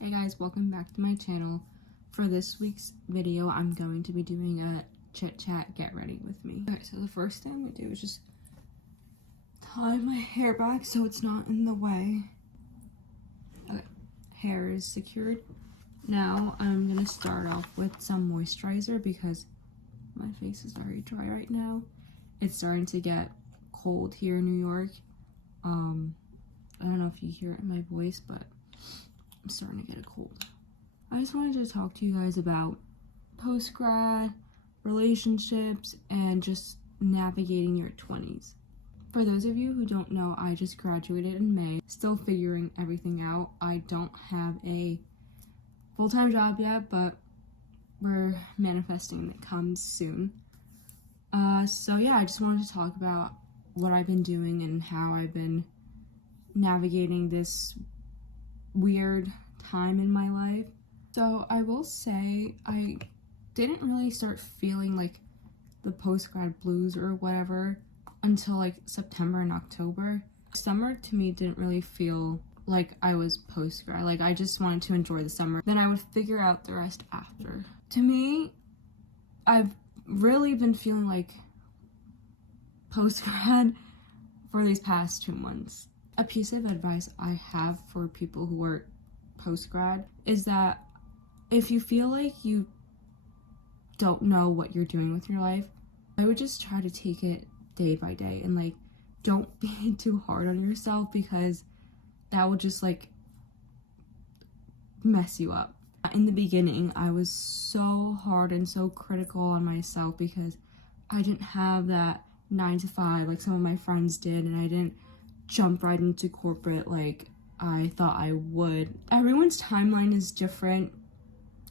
Hey guys, welcome back to my channel. For this week's video, I'm going to be doing a chit chat get ready with me. Okay, so the first thing I'm gonna do is just tie my hair back so it's not in the way. Okay, hair is secured. Now I'm gonna start off with some moisturizer because my face is very dry right now. It's starting to get cold here in New York. I don't know if you hear it in my voice, but I'm starting to get a cold. I just wanted to talk to you guys about post-grad, relationships, and just navigating your 20s. For those of you who don't know, I just graduated in May, still figuring everything out. I don't have a full-time job yet, but we're manifesting it comes soon. So yeah, I just wanted to talk about what I've been doing and how I've been navigating this weird time in my life. So I will say I didn't really start feeling like the post-grad blues or whatever until like September and October. Summer to me didn't really feel like I was post-grad. Like I just wanted to enjoy the summer. Then I would figure out the rest after. To me, I've really been feeling like post-grad for these past 2 months. A piece of advice I have for people who are post-grad is that if you feel like you don't know what you're doing with your life, I would just try to take it day by day and like don't be too hard on yourself because that will just like mess you up. In the beginning, I was so hard and so critical on myself because I didn't have that 9 to 5 like some of my friends did, and I didn't jump right into corporate like I thought I would. Everyone's timeline is different.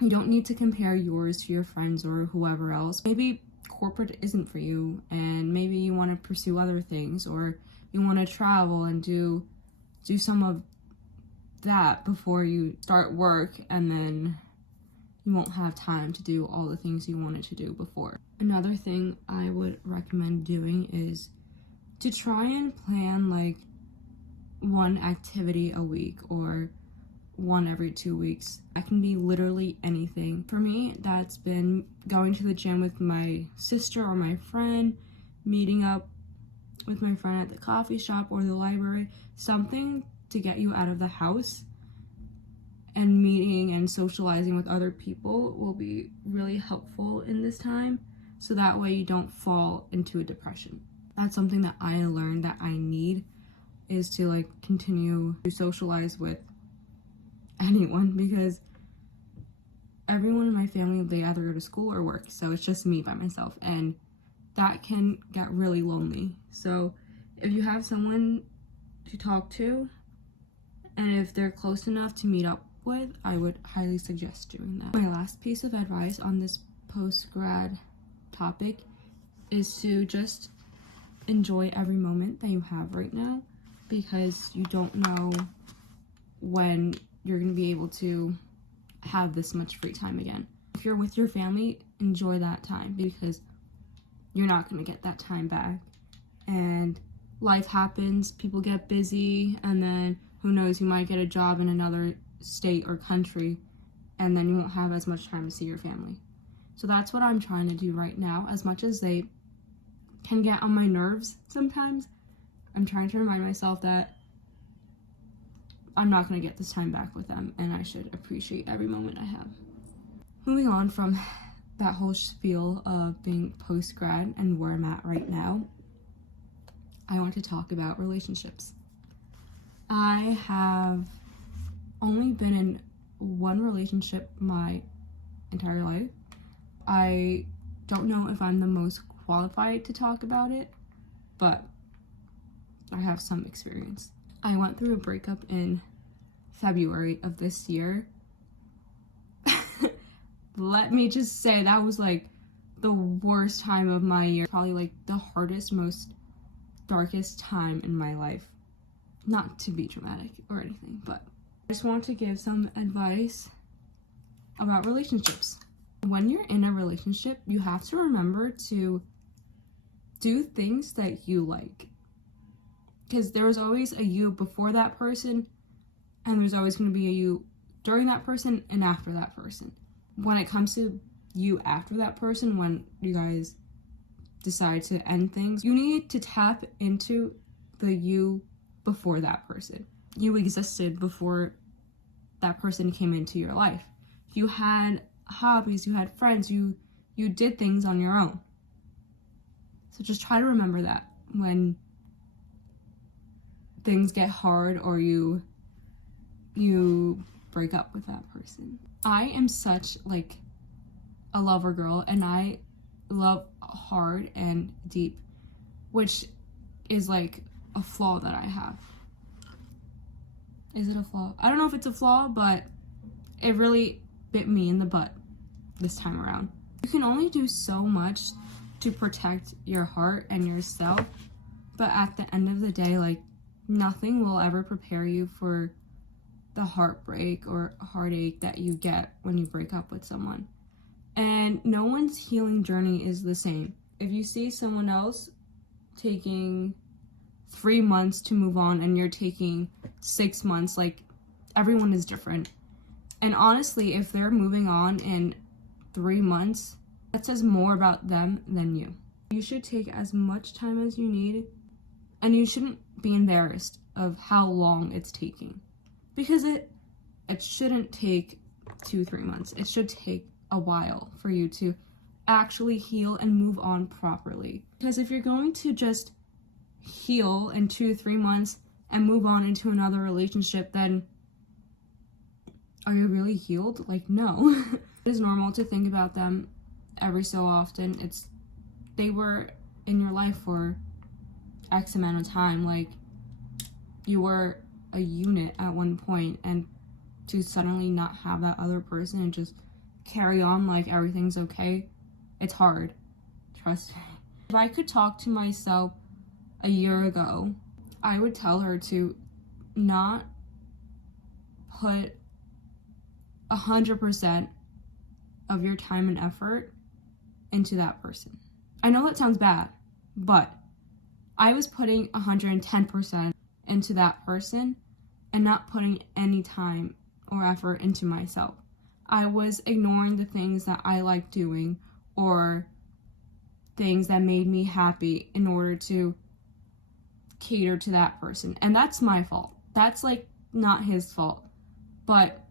You don't need to compare yours to your friends or whoever else. Maybe corporate isn't for you, and maybe you want to pursue other things, or you want to travel and do some of that before you start work, and then you won't have time to do all the things you wanted to do before. Another thing I would recommend doing is to try and plan like one activity a week or one every 2 weeks. That can be literally anything. For me, that's been going to the gym with my sister or my friend, meeting up with my friend at the coffee shop or the library, something to get you out of the house. And meeting and socializing with other people will be really helpful in this time, so that way you don't fall into a depression. That's something that I learned that I need, is to like continue to socialize with anyone, because everyone in my family, they either go to school or work, so it's just me by myself, and that can get really lonely. So if you have someone to talk to and if they're close enough to meet up with, I would highly suggest doing that. My last piece of advice on this post-grad topic is to just enjoy every moment that you have right now, because you don't know when you're going to be able to have this much free time again. If you're with your family, enjoy that time, because you're not going to get that time back. And life happens, people get busy, and then who knows, you might get a job in another state or country, and then you won't have as much time to see your family. So that's what I'm trying to do right now. As much as they can get on my nerves sometimes, I'm trying to remind myself that I'm not going to get this time back with them, and I should appreciate every moment I have. Moving on from that whole spiel of being post-grad and where I'm at right now, I want to talk about relationships. I have only been in one relationship my entire life. I don't know if I'm the most qualified to talk about it, but I have some experience. I went through a breakup in February of this year. Let me just say that was like the worst time of my year. Probably like the hardest, most darkest time in my life. Not to be dramatic or anything, but I just want to give some advice about relationships. When you're in a relationship, you have to remember to do things that you like, because there was always a you before that person, and there's always going to be a you during that person and after that person. When it comes to you after that person, when you guys decide to end things, you need to tap into the you before that person. You existed before that person came into your life. You had hobbies, you had friends, you did things on your own. So just try to remember that when things get hard or you break up with that person. I am such like a lover girl, and I love hard and deep, which is like a flaw that I have. Is it a flaw? I don't know if it's a flaw, but it really bit me in the butt this time around. You can only do so much to protect your heart and yourself, but at the end of the day, like, nothing will ever prepare you for the heartbreak or heartache that you get when you break up with someone. And no one's healing journey is the same. If you see someone else taking 3 months to move on and you're taking 6 months, like, everyone is different. And honestly, if they're moving on in 3 months, that says more about them than you. You should take as much time as you need, and you shouldn't be embarrassed of how long it's taking. Because it shouldn't take 2-3 months. It should take a while for you to actually heal and move on properly. Because if you're going to just heal in 2-3 months and move on into another relationship, then are you really healed? Like, no. It is normal to think about them every so often. They were in your life for X amount of time. Like, you were a unit at one point, and to suddenly not have that other person and just carry on like everything's okay, it's hard. Trust me. If I could talk to myself a year ago, I would tell her to not put 100% of your time and effort into that person. I know that sounds bad, but I was putting 110% into that person and not putting any time or effort into myself. I was ignoring the things that I liked doing or things that made me happy in order to cater to that person. And that's my fault. That's like not his fault. But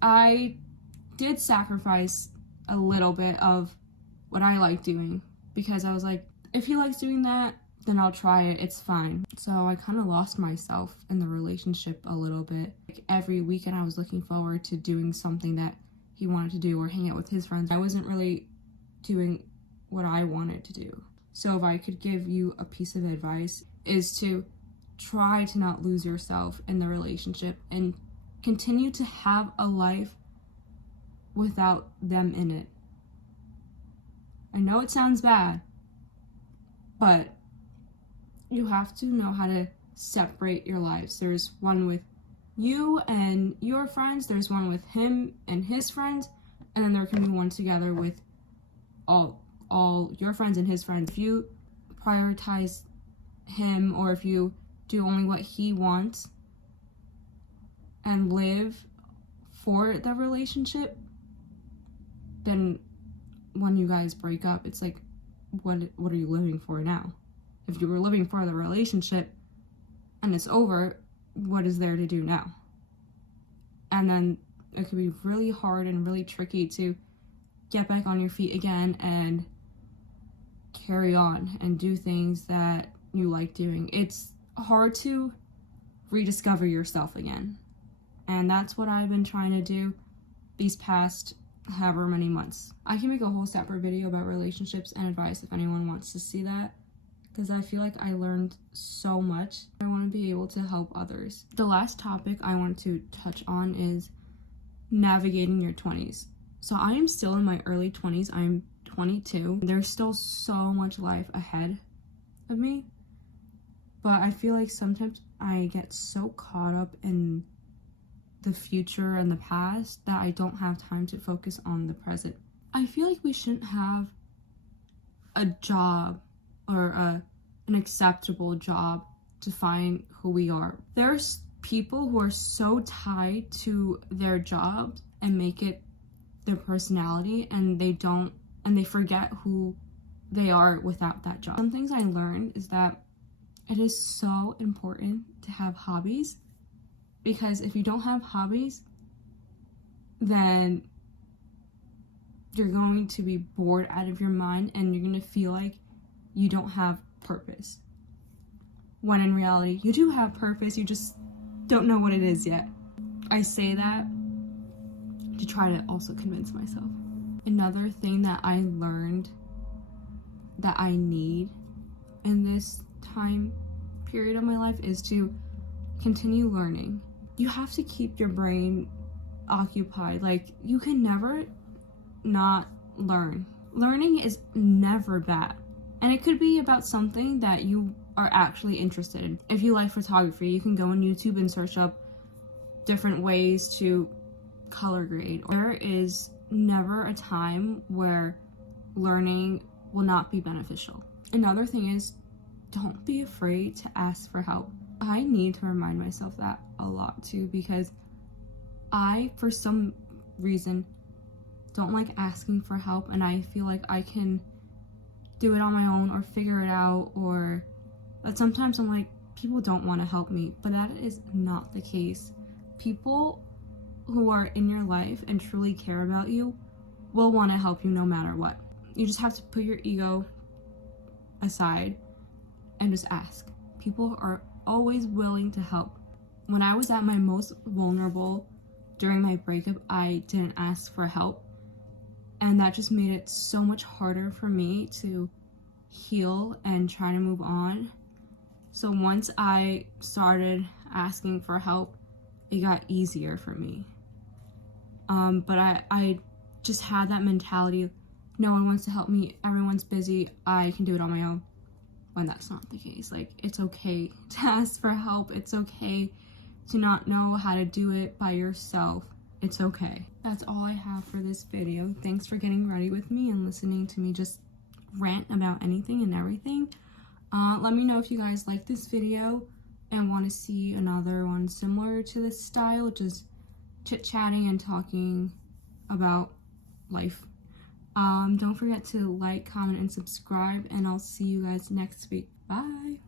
I did sacrifice a little bit of what I like doing because I was like, if he likes doing that, then I'll try it, it's fine. So I kind of lost myself in the relationship a little bit. Like, every weekend I was looking forward to doing something that he wanted to do or hang out with his friends. I wasn't really doing what I wanted to do. So if I could give you a piece of advice, is to try to not lose yourself in the relationship and continue to have a life without them in it. I know it sounds bad, but you have to know how to separate your lives. There's one with you and your friends, there's one with him and his friends, and then there can be one together with all your friends and his friends. If you prioritize him, or if you do only what he wants and live for the relationship, then when you guys break up, it's like, what are you living for now? If you were living for the relationship and it's over, what is there to do now? And then it could be really hard and really tricky to get back on your feet again and carry on and do things that you like doing. It's hard to rediscover yourself again. And that's what I've been trying to do these past however many months. I can make a whole separate video about relationships and advice if anyone wants to see that, because I feel like I learned so much. I want to be able to help others. The last topic I want to touch on is navigating your 20s. So I am still in my early 20s. I'm 22. There's still so much life ahead of me, but I feel like sometimes I get so caught up in the future and the past that I don't have time to focus on the present. I feel like we shouldn't have a job or an acceptable job to find who we are. There's people who are so tied to their jobs and make it their personality, and they forget who they are without that job. Some things I learned is that it is so important to have hobbies, because if you don't have hobbies, then you're going to be bored out of your mind and you're going to feel like you don't have purpose. When in reality, you do have purpose, you just don't know what it is yet. I say that to try to also convince myself. Another thing that I learned that I need in this time period of my life is to continue learning. You have to keep your brain occupied. Like, you can never not learn. Learning is never bad. And it could be about something that you are actually interested in. If you like photography, you can go on YouTube and search up different ways to color grade. There is never a time where learning will not be beneficial. Another thing is, don't be afraid to ask for help. I need to remind myself that a lot too, because I, for some reason, don't like asking for help, and I feel like I can do it on my own or figure it out, or but sometimes I'm like, people don't want to help me, but that is not the case. People who are in your life and truly care about you will want to help you no matter what. You just have to put your ego aside and just ask. People are always willing to help. When I was at my most vulnerable during my breakup, I didn't ask for help, and that just made it so much harder for me to heal and try to move on. So once I started asking for help, it got easier for me. But I just had that mentality, no one wants to help me, everyone's busy, I can do it on my own. When that's not the case. Like, it's okay to ask for help. It's okay to not know how to do it by yourself. It's okay. That's all I have for this video. Thanks for getting ready with me and listening to me just rant about anything and everything. Let me know if you guys like this video and want to see another one similar to this style, just chit-chatting and talking about life. Don't forget to like, comment, and subscribe, and I'll see you guys next week. Bye!